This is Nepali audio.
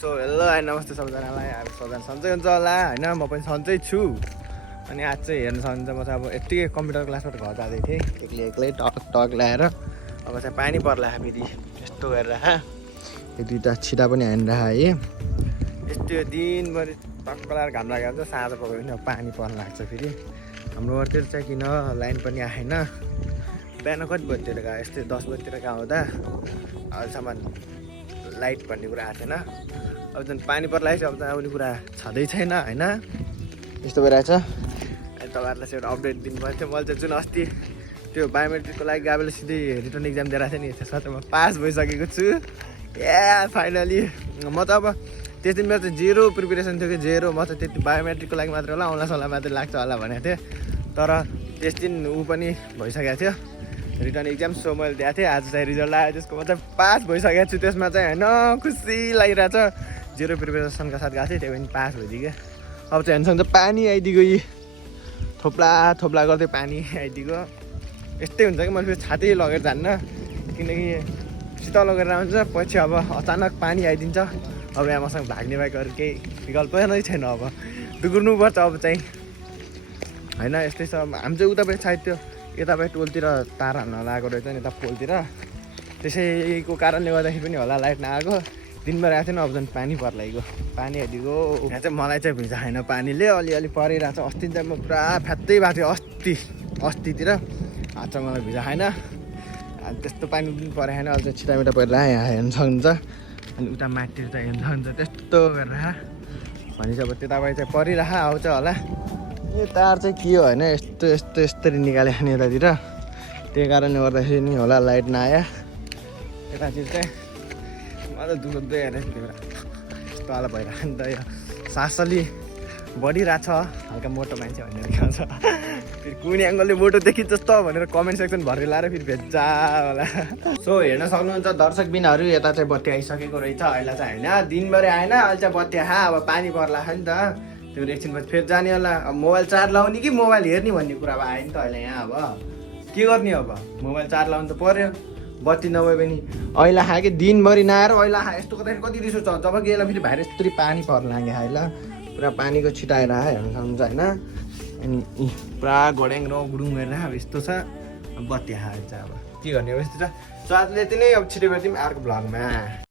सो हेलो हाई नमस्ते सबैजनालाई। अब सबैजना सन्चै हुन्छ होला होइन, म पनि सन्चै छु। अनि आज चाहिँ हेर्न सक्नुहुन्छ म चाहिँ अब यत्तिकै कम्प्युटर क्लासबाट घर जाँदै थिएँ एक्लै टक टक ल्याएर। अब चाहिँ पानी पर्ला फेरि यस्तो गरेर यो दुइटा छिटा पनि हानेर है। यस्तो दिनभरि टक्क लगाएर घाम लागेको हुन्छ, साँझ पक्यो भने अब पानी पर्न लाग्छ फेरि। हाम्रो घरतिर चाहिँ किन लाइन पनि आएन। बिहान कति बजीतिर गयो, यस्तै 10 बजीतिर आउँदा अहिलेसम्म लाइट भन्ने कुरा आएको थिएन। अब झन् पानी पर्ला अब त आउने कुरा छँदै छैन होइन, यस्तो भइरहेछ। अनि तपाईँहरूलाई चाहिँ एउटा अपडेट दिनुभएको थियो। मैले चाहिँ जुन अस्ति त्यो बायोमेट्रिकको लागि गएको बेला सिधै रिटर्न इक्जाम दिएर थिएँ नि, त्यसमा चाहिँ म पास भइसकेको छु। फाइनली म त अब त्यस दिन मेरो चाहिँ जेरो प्रिपेरेसन थियो कि जेरो। म चाहिँ त्यति बायोमेट्रिकको लागि मात्रै होला औँला मात्रै लाग्छ होला भनेको थिएँ, तर त्यस दिन ऊ पनि भइसकेको थियो रिटर्न इक्जाम। सो मैले दिएको थिएँ, आज चाहिँ रिजल्ट आयो त्यसको। म चाहिँ पास भइसकेको छु त्यसमा चाहिँ होइन, खुसी लागिरहेछ। जेरो प्रिपेरेसनका साथ गएको थिएँ, त्यही पनि पास भइदियो क्या। अब चाहिँ हेर्नु पानी आइदिएको, यी थोप्ला गर्दै पानी आइदिएको। यस्तै हुन्छ कि मैले फेरि छाती लगेर जान्न, किनकि शीतल लगेर आउँछ पछि अब अचानक पानी आइदिन्छ। अब यहाँ मसँग भाग्ने बाहेक अरू केही विकल्प नै छैन। अब दुर्नुपर्छ अब चाहिँ होइन, यस्तै छ। हामी चाहिँ उतापट्टि सायद त्यो यतापट्टि टोलतिर तार हान्न लगाएको रहेछ नि यता पोलतिर, त्यसैको कारणले गर्दाखेरि पनि होला लाइट नआएको। दिनभर आएको थिएन, अब झन् पानी पर्लाइगयो, पानी आइदिएको। यहाँ चाहिँ मलाई चाहिँ भिजा छैन, पानीले अलिअलि परिरहेको छ। अस्ति चाहिँ म पुरा फ्यात्तै भएको थियो, अस्तितिर आज चाहिँ मलाई भिजा छैन। त्यस्तो पानी पनि परेको छैन, अहिले चाहिँ छिटामिटा परिरहेको यहाँ हेर्नु सक्नुहुन्छ। अनि उता माथितिर चाहिँ हेर्नु सक्नुहुन्छ त्यस्तो गरेर भनेपछि अब त्यतापट्टि चाहिँ परिरह आउँछ होला। यो तार चाहिँ के हो होइन, यस्तरी निकाले नि यतातिर, त्यही कारणले गर्दाखेरि नि होला लाइट नआयो यतातिर चाहिँ। मलाई दुख्दै हेरेँ यस्तो वाला भइरहेको नि त। यो सासली बढिरहेछ, हल्का मोटो मान्छे भनेर खान्छ, फेरि कुनै एङ्गलले मोटो देखिन्छ जस्तो भनेर कमेन्ट सेक्सन भरि लाएर फेरि भेज्जा होला। सो हेर्न सक्नुहुन्छ दर्शक बिनहरू, यता चाहिँ बत्ती आइसकेको रहेछ अहिले चाहिँ होइन, दिनभरि आएन, अहिले चाहिँ बत्ती अब पानी पर्ला नि त। त्यो एकछिनपछि फेरि जाने होला। अब मोबाइल चार्ज लाउने कि मोबाइल हेर्ने भन्ने कुरा अब आयो नि त अहिले यहाँ। अब के गर्ने, अब मोबाइल चार्ज लाउनु त पर्यो, बत्ती नभए पनि अहिले आयो कि दिनभरि नआएर अहिले आयो। यस्तो गर्दाखेरि कति रिस उठ्छ जब कि यसलाई फेरि भाइरस यस्तरी पानी पर्न लाग्यो अहिले, पुरा पानीको छिटाएर हेर्नु सक्नुहुन्छ होइन। अनि पुरा घोड्याङ र गुडुङ गरेर अब यस्तो छ। बत्ती आयो चाहिँ अब के गर्ने, अब यस्तो छ। सो आजले यति नै, अब छिटो भेट्यौँ अर्को भ्लगमा।